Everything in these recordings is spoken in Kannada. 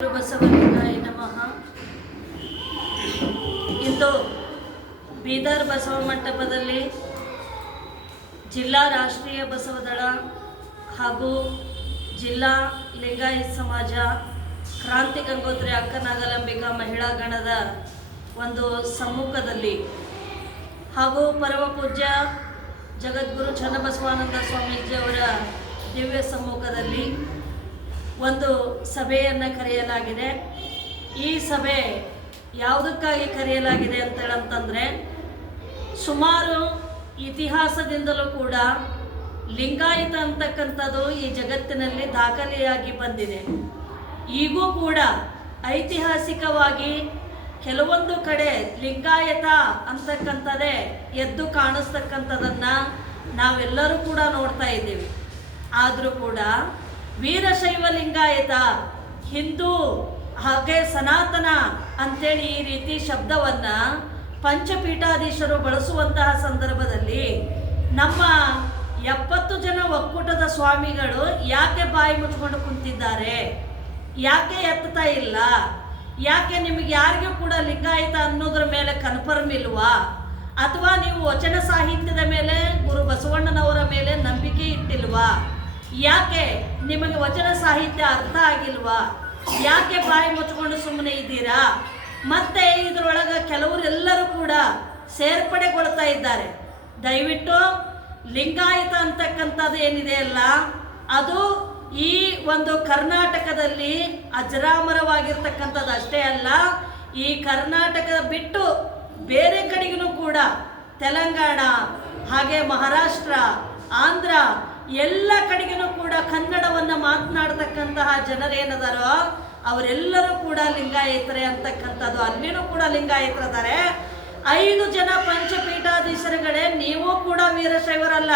ಬಸವಲಿಂಗಾಯ ನಮಃ. ಇಂದು ಬೀದರ್ ಬಸವ ಮಂಟಪದಲ್ಲಿ ಜಿಲ್ಲಾ ರಾಷ್ಟ್ರೀಯ ಬಸವದಳ ಹಾಗೂ ಜಿಲ್ಲಾ ಲಿಂಗಾಯತ್ ಸಮಾಜ ಕ್ರಾಂತಿ ಗಂಗೋತ್ರಿ ಅಕ್ಕನಾಗಲಂಬಿಕಾ ಮಹಿಳಾ ಗಣದ ಒಂದು ಸಮ್ಮುಖದಲ್ಲಿ ಹಾಗೂ ಪರಮ ಪೂಜ್ಯ ಜಗದ್ಗುರು ಚನ್ನಬಸವಾನಂದ ಸ್ವಾಮೀಜಿಯವರ ದಿವ್ಯ ಸಮ್ಮುಖದಲ್ಲಿ ಒಂದು ಸಭೆಯನ್ನು ಕರೆಯಲಾಗಿದೆ. ಈ ಸಭೆ ಯಾವುದಕ್ಕಾಗಿ ಕರೆಯಲಾಗಿದೆ ಅಂತೇಳಂತಂದರೆ, ಸುಮಾರು ಇತಿಹಾಸದಿಂದಲೂ ಕೂಡ ಲಿಂಗಾಯತ ಅಂತಕ್ಕಂಥದ್ದು ಈ ಜಗತ್ತಿನಲ್ಲಿ ದಾಖಲೆಯಾಗಿ ಬಂದಿದೆ. ಈಗೂ ಕೂಡ ಐತಿಹಾಸಿಕವಾಗಿ ಕೆಲವೊಂದು ಕಡೆ ಲಿಂಗಾಯತ ಅಂತಕ್ಕಂಥದ್ದೇ ಎದ್ದು ಕಾಣಿಸ್ತಕ್ಕಂಥದ್ದನ್ನು ನಾವೆಲ್ಲರೂ ಕೂಡ ನೋಡ್ತಾ ಇದ್ದೀವಿ. ಆದರೂ ಕೂಡ ವೀರಶೈವ ಲಿಂಗಾಯತ ಹಿಂದೂ ಹಾಗೆ ಸನಾತನ ಅಂತೇಳಿ ಈ ರೀತಿ ಶಬ್ದವನ್ನು ಪಂಚಪೀಠಾಧೀಶರು ಬಳಸುವಂತಹ ಸಂದರ್ಭದಲ್ಲಿ ನಮ್ಮ ಎಪ್ಪತ್ತು ಜನ ಒಕ್ಕೂಟದ ಸ್ವಾಮಿಗಳು ಯಾಕೆ ಬಾಯಿ ಮುಚ್ಕೊಂಡು ಕುಂತಿದ್ದಾರೆ? ಯಾಕೆ ಎತ್ತುತ್ತಾ ಇಲ್ಲ? ಯಾಕೆ ನಿಮಗೆ ಯಾರಿಗೂ ಕೂಡ ಲಿಂಗಾಯತ ಅನ್ನೋದ್ರ ಮೇಲೆ ಕನ್ಫರ್ಮ್ ಇಲ್ವಾ? ಅಥವಾ ನೀವು ವಚನ ಸಾಹಿತ್ಯದ ಮೇಲೆ ಗುರು ಬಸವಣ್ಣನವರ ಮೇಲೆ ನಂಬಿಕೆ ಇಟ್ಟಿಲ್ವಾ? ಯಾಕೆ ನಿಮಗೆ ವಚನ ಸಾಹಿತ್ಯ ಅರ್ಥ ಆಗಿಲ್ವಾ? ಯಾಕೆ ಬಾಯಿ ಮುಚ್ಕೊಂಡು ಸುಮ್ಮನೆ ಇದ್ದೀರಾ? ಮತ್ತೆ ಇದರೊಳಗೆ ಕೆಲವರೆಲ್ಲರೂ ಕೂಡ ಸೇರ್ಪಡೆಗೊಳ್ತಾ ಇದ್ದಾರೆ. ದಯವಿಟ್ಟು ಲಿಂಗಾಯತ ಅಂತಕ್ಕಂಥದ್ದು ಏನಿದೆ ಅಲ್ಲ, ಅದು ಈ ಒಂದು ಕರ್ನಾಟಕದಲ್ಲಿ ಅಜರಾಮರವಾಗಿರ್ತಕ್ಕಂಥದ್ದು ಅಷ್ಟೇ ಅಲ್ಲ, ಈ ಕರ್ನಾಟಕ ಬಿಟ್ಟು ಬೇರೆ ಕಡೆಗೂ ಕೂಡ ತೆಲಂಗಾಣ, ಹಾಗೆ ಮಹಾರಾಷ್ಟ್ರ, ಆಂಧ್ರ ಎಲ್ಲ ಕಡೆಗೂ ಕೂಡ ಕನ್ನಡವನ್ನು ಮಾತನಾಡ್ತಕ್ಕಂತಹ ಜನರೇನದಾರೋ, ಅವರೆಲ್ಲರೂ ಕೂಡ ಲಿಂಗಾಯತರೇ ಅಂತಕ್ಕಂಥದ್ದು. ಅಲ್ಲಿನೂ ಕೂಡ ಲಿಂಗಾಯತರದಾರೆ ಐದು ಜನ ಪಂಚಪೀಠಾಧೀಶರುಗಳೇ, ನೀವು ಕೂಡ ವೀರಶೈವರಲ್ಲ.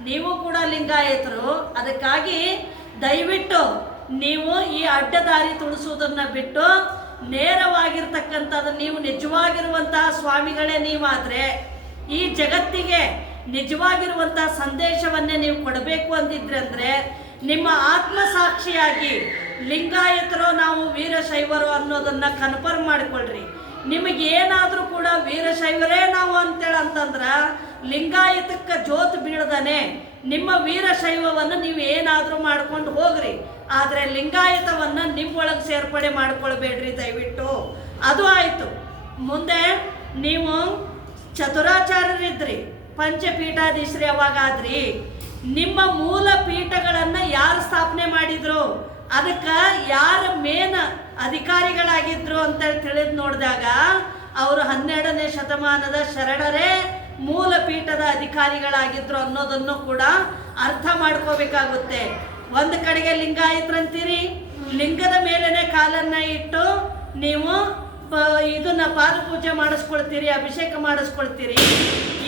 ನೀವು ಕೂಡ ಲಿಂಗಾಯತರು. ಅದಕ್ಕಾಗಿ ದಯವಿಟ್ಟು ನೀವು ಈ ಅಡ್ಡದಾರಿ ತುಳಿಸುವುದನ್ನ ಬಿಟ್ಟು ನೇರವಾಗಿರ್ತಕ್ಕಂಥದ್ದು ನೀವು ನಿಜವಾಗಿರುವಂತಹ ಸ್ವಾಮಿಗಳೇ ನೀವಾದ್ರೆ, ಈ ಜಗತ್ತಿಗೆ ನಿಜವಾಗಿರುವಂತಹ ಸಂದೇಶವನ್ನೇ ನೀವು ಕೊಡಬೇಕು ಅಂದಿದ್ರೆ ಅಂದ್ರೆ ನಿಮ್ಮ ಆತ್ಮಸಾಕ್ಷಿಯಾಗಿ ಲಿಂಗಾಯತರು ನಾವು ವೀರಶೈವರು ಅನ್ನೋದನ್ನ ಕನ್ಫರ್ಮ್ ಮಾಡಿಕೊಳ್ಳ್ರಿ ನಿಮಗೆ ಏನಾದರೂ ಕೂಡ ವೀರಶೈವರೇ ನಾವು ಅಂತೇಳಿ ಅಂತಂದ್ರೆ ಲಿಂಗಾಯತಕ್ಕೆ ಜೋತ್ ಬೀಳದನೆ ನಿಮ್ಮ ವೀರಶೈವವನ್ನು ನೀವು ಏನಾದರೂ ಮಾಡ್ಕೊಂಡು ಹೋಗ್ರಿ. ಆದರೆ ಲಿಂಗಾಯತವನ್ನು ನಿಮ್ಮೊಳಗೆ ಸೇರ್ಪಡೆ ಮಾಡ್ಕೊಳ್ಬೇಡ್ರಿ ದಯವಿಟ್ಟು. ಅದು ಆಯಿತು. ಮುಂದೆ ನೀವು ಚತುರಾಚಾರ್ಯರಿದ್ರಿ, ಪಂಚಪೀಠಾಧೀಶರು ಯಾವಾಗಾದ್ರಿ ನಿಮ್ಮ ಮೂಲ ಪೀಠಗಳನ್ನು ಯಾರು ಸ್ಥಾಪನೆ ಮಾಡಿದ್ರು? ಅದಕ್ಕೆ ಯಾರು ಮೇನ್ ಅಧಿಕಾರಿಗಳಾಗಿದ್ರು ಅಂತೇಳಿ ತಿಳಿದು ನೋಡಿದಾಗ ಅವರು ಹನ್ನೆರಡನೇ ಶತಮಾನದ ಶರಣರೇ ಮೂಲ ಪೀಠದ ಅಧಿಕಾರಿಗಳಾಗಿದ್ರು ಅನ್ನೋದನ್ನು ಕೂಡ ಅರ್ಥ ಮಾಡ್ಕೋಬೇಕಾಗುತ್ತೆ. ಒಂದು ಕಡೆಗೆ ಲಿಂಗಾಯಿತ್ರಂತೀರಿ, ಲಿಂಗದ ಮೇಲೇನೆ ಕಾಲನ್ನ ಇಟ್ಟು ನೀವು ಇದನ್ನ ಪಾದ ಪೂಜೆ ಮಾಡಿಸ್ಕೊಳ್ತೀರಿ, ಅಭಿಷೇಕ ಮಾಡಿಸ್ಕೊಳ್ತೀರಿ.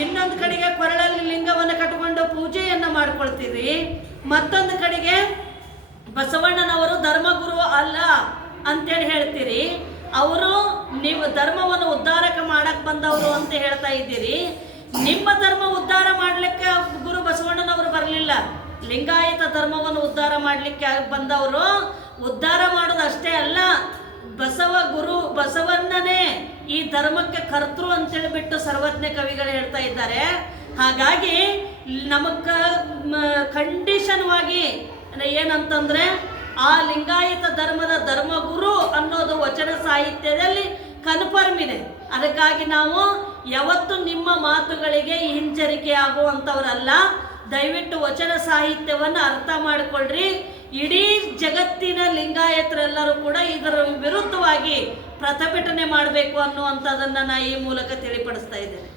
ಇನ್ನೊಂದು ಕಡೆಗೆ ಕೊರಳಲ್ಲಿ ಲಿಂಗವನ್ನು ಕಟ್ಟಿಕೊಂಡು ಪೂಜೆಯನ್ನು ಮಾಡ್ಕೊಳ್ತೀರಿ. ಮತ್ತೊಂದು ಕಡೆಗೆ ಬಸವಣ್ಣನವರು ಧರ್ಮಗುರು ಅಲ್ಲ ಅಂತೇಳಿ ಹೇಳ್ತೀರಿ. ಅವರು ನೀವು ಧರ್ಮವನ್ನು ಉದ್ಧಾರಕ್ಕೆ ಮಾಡಕ್ ಬಂದವರು ಅಂತ ಹೇಳ್ತಾ ಇದ್ದೀರಿ. ನಿಮ್ಮ ಧರ್ಮ ಉದ್ಧಾರ ಮಾಡ್ಲಿಕ್ಕೆ ಗುರು ಬಸವಣ್ಣನವರು ಬರಲಿಲ್ಲ. ಲಿಂಗಾಯತ ಧರ್ಮವನ್ನು ಉದ್ಧಾರ ಮಾಡಲಿಕ್ಕೆ ಬಂದವರು ಉದ್ಧಾರ ಮಾಡೋದು ಅಷ್ಟೇ ಅಲ್ಲ ಬಸವ ಗುರು ಬಸವಣ್ಣನೇ ಈ ಧರ್ಮಕ್ಕೆ ಕರ್ತೃ ಅಂತ ಹೇಳಿಬಿಟ್ಟು ಸರ್ವಜ್ಞ ಕವಿಗಳು ಹೇಳ್ತಾ ಇದ್ದಾರೆ. ಹಾಗಾಗಿ ನಮಗ ಕಂಡೀಷನ್ವಾಗಿ ಏನಂತಂದ್ರೆ ಆ ಲಿಂಗಾಯತ ಧರ್ಮದ ಧರ್ಮಗುರು ಅನ್ನೋದು ವಚನ ಸಾಹಿತ್ಯದಲ್ಲಿ ಕನ್ಫರ್ಮ್ ಇದೆ. ಅದಕ್ಕಾಗಿ ನಾವು ಯಾವತ್ತು ನಿಮ್ಮ ಮಾತುಗಳಿಗೆ ಹಿಂಜರಿಕೆ ಆಗುವಂಥವರಲ್ಲ. ದಯವಿಟ್ಟು ವಚನ ಸಾಹಿತ್ಯವನ್ನು ಅರ್ಥ ಮಾಡಿಕೊಳ್ಳ್ರಿ ಇಡೀ ಜಗತ್ತಿನ ಲಿಂಗಾಯತರೆಲ್ಲರೂ ಕೂಡ ಇದರ ವಿರುದ್ಧವಾಗಿ ಪ್ರತಿಭಟನೆ ಮಾಡಬೇಕು ಅನ್ನುವಂಥದ್ದನ್ನು ನಾ ಈ ಮೂಲಕ ತಿಳಿಪಡಿಸ್ತಾ ಇದ್ದೇನೆ.